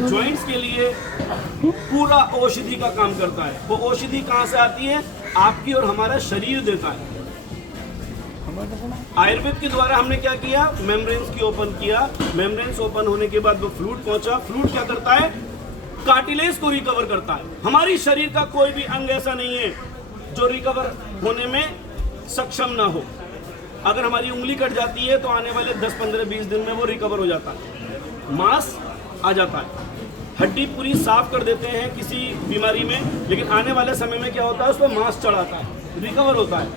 Joints के लिए पूरा औषधि का काम करता है। वो औषधि कहाँ से आती है? आपकी और हमारा शरीर देता है। आयुर्वेद के द्वारा हमने क्या किया? मेम्ब्रेन्स की ओपन किया। मेम्ब्रेन्स ओपन होने के बाद वो फ्लूइड पहुंचा। फ्लूइड क्या करता है? कार्टिलेज को रिकवर करता है। हमारी शरीर का कोई भी अंग ऐसा नहीं है जो रिकवर होने में सक्षम ना हो। अगर हमारी उंगली कट जाती है तो आने वाले 10, 15, 20 दिन में वो रिकवर हो जाता है, मांस आ जाता है, हड्डी पूरी साफ कर देते हैं किसी बीमारी में, लेकिन आने वाले समय में क्या होता है? उस पर मांस चढ़ाता है, रिकवर होता है।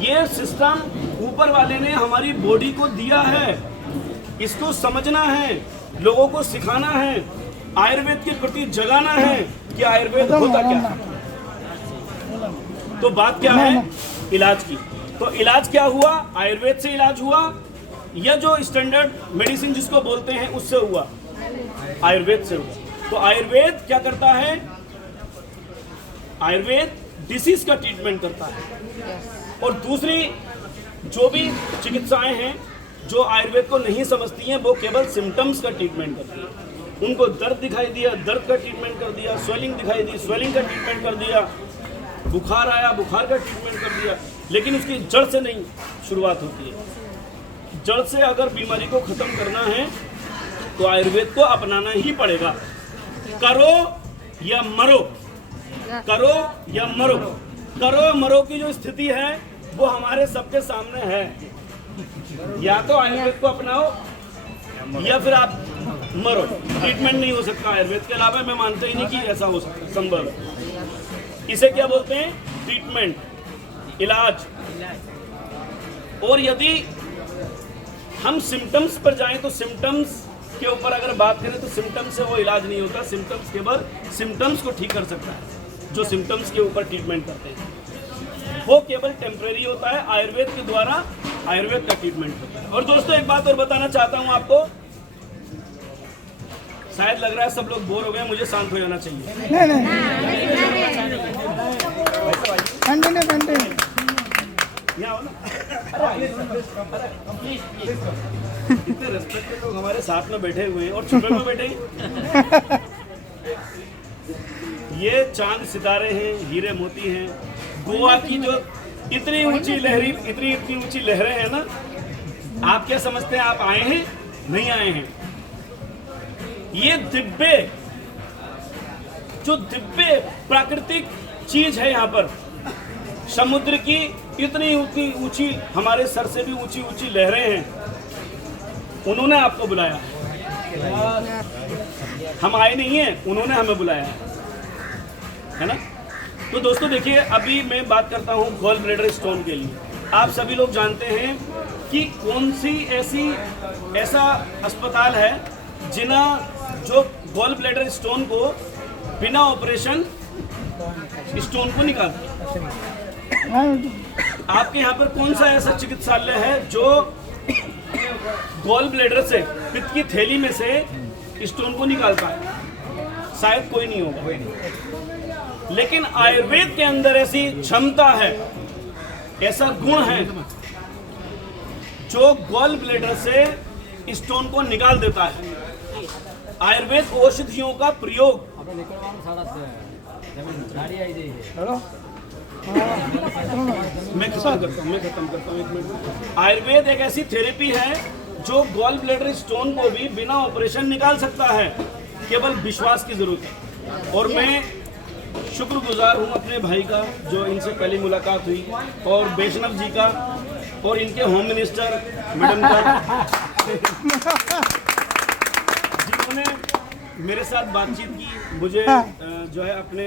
ये सिस्टम ऊपर वाले ने हमारी बॉडी को दिया है, इसको समझना है, लोगों को सिखाना है, आयुर्वेद के प्रति जगाना है कि आयुर्वेद होता क्या है। तो बात क्या है? इलाज की। तो इलाज क्या हुआ? आयुर्वेद से इलाज हुआ या जो स्टैंडर्ड मेडिसिन जिसको बोलते हैं उससे हुआ? आयुर्वेद से हुआ। तो आयुर्वेद क्या करता है? आयुर्वेद डिसीज का ट्रीटमेंट करता है। और दूसरी जो भी चिकित्साएं हैं जो आयुर्वेद को नहीं समझती हैं, वो केवल सिम्टम्स का ट्रीटमेंट करती हैं। उनको दर्द दिखाई दिया, दर्द का ट्रीटमेंट कर दिया, स्वेलिंग दिखाई दी, स्वेलिंग का ट्रीटमेंट कर दिया, बुखार आया, बुखार का ट्रीटमेंट कर दिया, लेकिन उसकी जड़ से नहीं शुरुआत होती है। जड़ से अगर बीमारी को खत्म करना है तो आयुर्वेद को अपनाना ही पड़ेगा। करो या मरो, करो या मरो। करो मरो की जो स्थिति है वो हमारे सबके सामने है। या तो आयुर्वेद को अपनाओ या फिर आप मरो। ट्रीटमेंट नहीं हो सकता आयुर्वेद के अलावा। मैं मानता ही नहीं कि ऐसा हो सकता, संभव है। इसे क्या बोलते हैं? ट्रीटमेंट, इलाज। और यदि हम सिम्टम्स पर जाएं तो सिम्टम्स के ऊपर अगर बात करें तो सिम्टम्स से वो इलाज नहीं होता। सिम्टम्स केवल सिम्टम्स को ठीक कर सकता है। जो सिम्टम्स के ऊपर ट्रीटमेंट करते हैं वो केवल टेम्परेरी होता है। आयुर्वेद के द्वारा आयुर्वेद का ट्रीटमेंट होता है। और दोस्तों एक बात और बताना चाहता हूं आपको, शायद लग रहा है सब लोग बोर हो गए, मुझे शांत हो जाना चाहिए। यहाँ हो ना, इतने रेस्पेक्टेड लोग हमारे साथ में बैठे हुए हैं और छुपे में बैठे हैं। ये चांद सितारे हैं, हीरे मोती हैं। गोवा की जो इतनी ऊंची लहरी, इतनी ऊंची लहरें हैं ना, आप क्या समझते हैं आप आए हैं? नहीं आए हैं। ये दिव्य, जो दिव्य प्राकृतिक चीज है यहाँ पर, समुद्र की इतनी ऊंची, हमारे सर से भी ऊंची ऊंची लहरें हैं, उन्होंने आपको बुलाया। हम आए नहीं हैं, उन्होंने हमें बुलाया है ना। तो दोस्तों देखिए, अभी मैं बात करता हूँ गॉल ब्लैडर स्टोन के लिए। आप सभी लोग जानते हैं कि कौन सी ऐसा अस्पताल है जो गॉल ब्लैडर स्टोन को बिना ऑपरेशन स्टोन को निकालते हैं। आपके यहाँ पर कौन सा ऐसा चिकित्सालय है जो गॉल ब्लैडर से, पित्त की थैली में से स्टोन को निकालता है? शायद कोई नहीं होगा। लेकिन आयुर्वेद के अंदर ऐसी क्षमता है, ऐसा गुण है जो गॉल ब्लैडर से स्टोन को निकाल देता है। आयुर्वेद औषधियों का प्रयोग, मैं खत्म करता हूँ 1 मिनट। आयुर्वेद एक ऐसी थेरेपी है जो गॉल ब्लैडर स्टोन को भी बिना ऑपरेशन निकाल सकता है, केवल विश्वास की जरूरत है। और मैं शुक्रगुजार हूँ अपने भाई का जो इनसे पहली मुलाकात हुई, और वैष्णव जी का, और इनके होम मिनिस्टर मैडम का, जिन्होंने मेरे साथ बातचीत की, मुझे जो है अपने